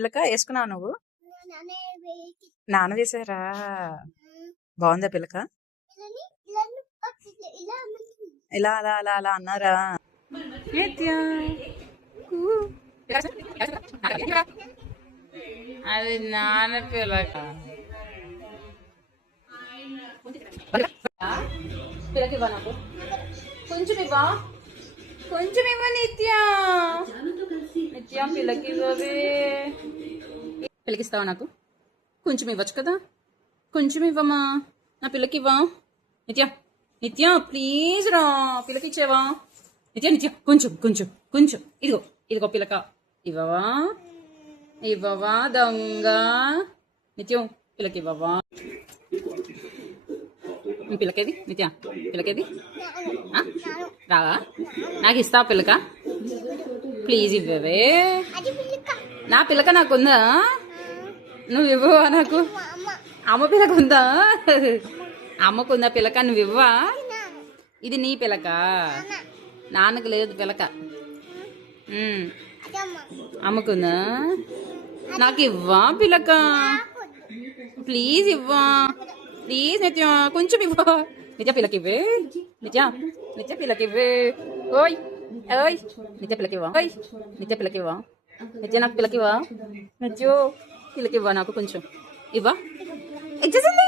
పిల్లక వేసుకున్నావు నువ్వు? నాన్న వేసారా? బాగుందా పిల్లక? ఇలా అలా అలా అలా అన్నారా? నిత్య అది నాన్న పిల్లక. పిల్లకి ఇవ్వ, నాకు కొంచెం ఇవ్వా, కొంచెం ఇవ్వ నిత్య. నిత్య పిల్లకి ఇవ్వవే. పిల్లకిస్తావా? నాకు కొంచెం ఇవ్వచ్చు కదా, కొంచెం ఇవ్వమ్మా. నా పిల్లకి ఇవ్వా నిత్య. నిత్య ప్లీజ్ రా, పిల్లకి ఇచ్చేవా? నిత్య నిత్య కొంచెం కొంచెం కొంచెం. ఇదిగో ఇదిగో పిల్లక, ఇవ్వవా? ఇవ్వవా దొంగ? నిత్యం పిల్లకి ఇవ్వవా? పిల్లకేది నిత్య? పిల్లకేది? రావా? నాకు ఇస్తావా పిల్లక? ప్లీజ్ ఇవ్వవే. నా పిల్లక నాకుందా? నువ్వు ఇవ్వవా నాకు? అమ్మ పిల్లక ఉందా? అమ్మకుందా పిల్లక? నువ్వు ఇవ్వవా? ఇది నీ పిల్లక, నాన్నకు లేదు పిల్లక. అమ్మకుందా? నాకు ఇవ్వా పిల్లక? ప్లీజ్ ఇవ్వా, ప్లీజ్ నిత్య కొంచెం ఇవ్వ. నిత్య పిల్లకి ఇవ్వే. నిత్య నిత్య పిల్లకి ఇవ్వే. ఓయ్ ఓయ్ నిత్య పిల్లకి ఇవ్వ. ఓయ్ నిత్య పిల్లకి ఇవ్వ. నిత్య నాకు పిల్లకి ఇవ్వ. నిత్య పిల్లకి ఇవ్వ, నాకు కొంచెం ఇవ్వ. ఇచ్చేసింది.